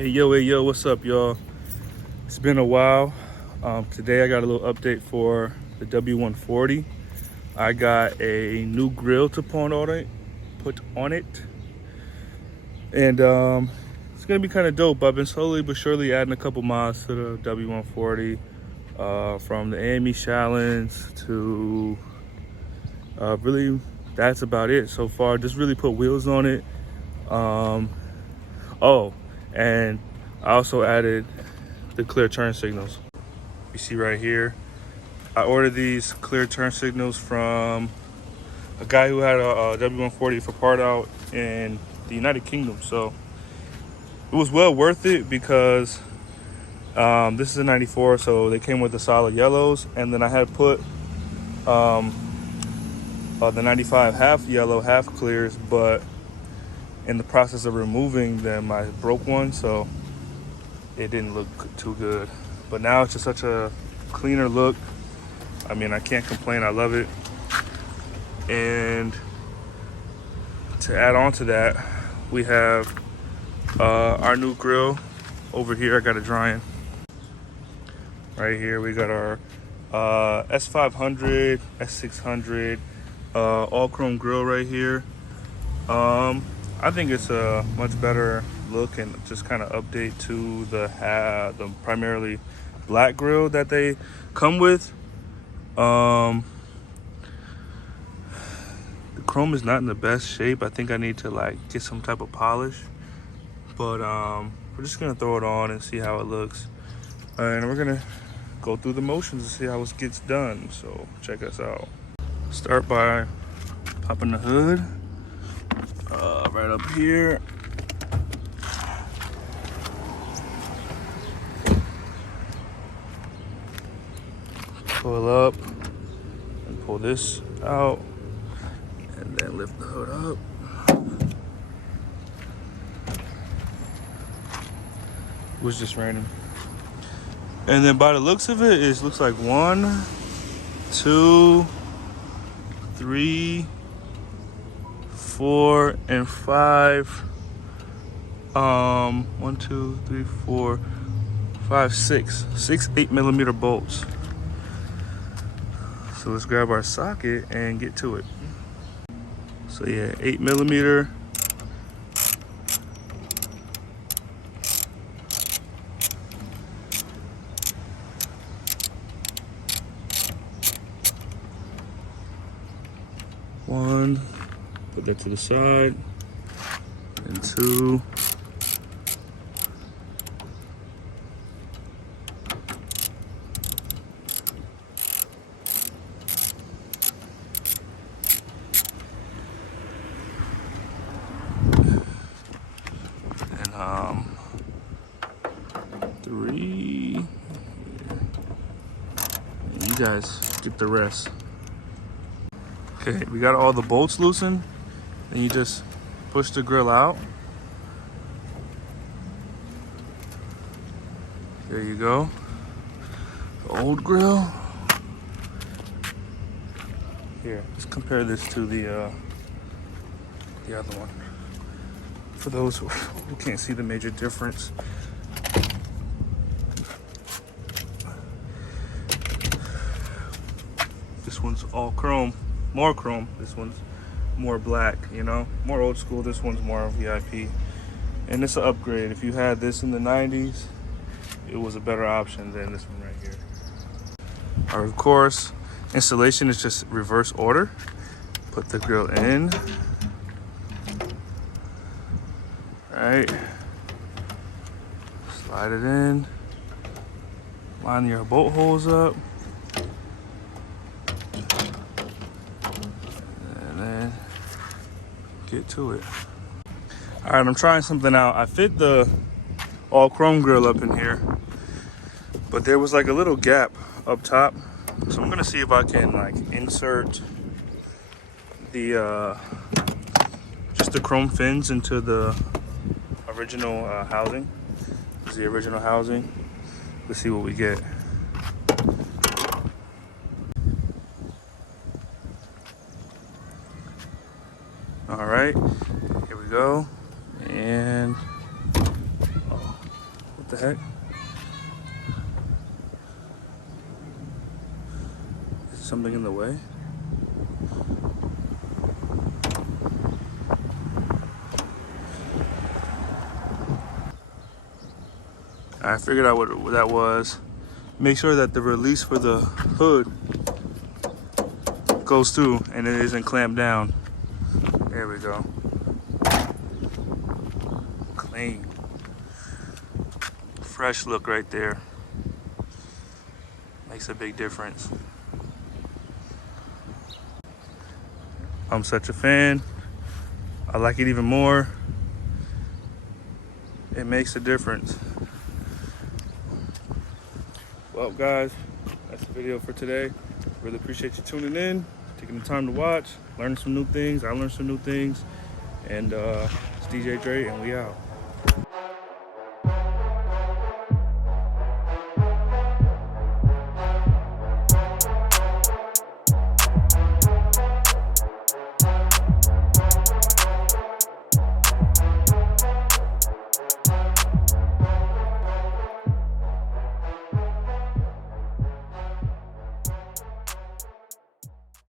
Hey yo, what's up, y'all? It's been a while. Today I got a little update for the W140. I got a new grill to put on it, and it's gonna be kind of dope. I've been slowly but surely adding a couple mods to the W140, from the AME challenge to really that's about it so far. Just really put wheels on it. Oh, and I also added the clear turn signals. You see right here, I ordered these clear turn signals from a guy who had a W140 for part out in the United Kingdom. So it was well worth it because this is a 94, so they came with the solid yellows, and then I had put the 95 half yellow, half clears, but in the process of removing them, I broke one, so it didn't look too good. But now it's just such a cleaner look. I mean, I can't complain. I love it. And to add on to that, we have our new grill over here. I got it drying. Right here, we got our S500, S600, all chrome grill right here. I think it's a much better look and just kind of update to the primarily black grill that they come with. The chrome is not in the best shape. I think I need to like get some type of polish, but we're just gonna throw it on and see how it looks, and we're gonna go through the motions and see how it gets done. So check us out. Start by popping the hood right up here. Pull up and pull this out, and then lift the hood up. It was just raining. And then by the looks of it, it looks like 1, 2, 3, 4, and 5. 1, 2, 3, 4, 5, 6 8mm bolts. So let's grab our socket and get to it. So yeah, 8mm. One, put that to the side, and 2. And 3. And you guys get the rest. Okay, we got all the bolts loosened. Then you just push the grill out. There you go. The old grill. Here, let's compare this to the other one. For those who can't see the major difference. This one's all chrome, more chrome. This one's more black, you know, more old school. This one's more VIP, and it's an upgrade. If you had this in the 90s, it was a better option than this one right here. All right, of course, installation is just reverse order. Put the grill in. Right, slide it in, line your bolt holes up, and then get to it. All right, I'm trying something out. I fit the all chrome grill up in here, but there was like a little gap up top. So I'm gonna see if I can like insert the just the chrome fins into the original housing. This is the original housing. Let's see what we get. All right, here we go. And the heck? Is something in the way? I figured out what that was. Make sure that the release for the hood goes through and it isn't clamped down. There we go. Clean. Fresh look right there. Makes a big difference. I'm such a fan. I like it even more. It makes a difference. Well, guys, that's the video for today. Really appreciate you tuning in, taking the time to watch, learning some new things. I learned some new things. And it's DJ Dre, and we out.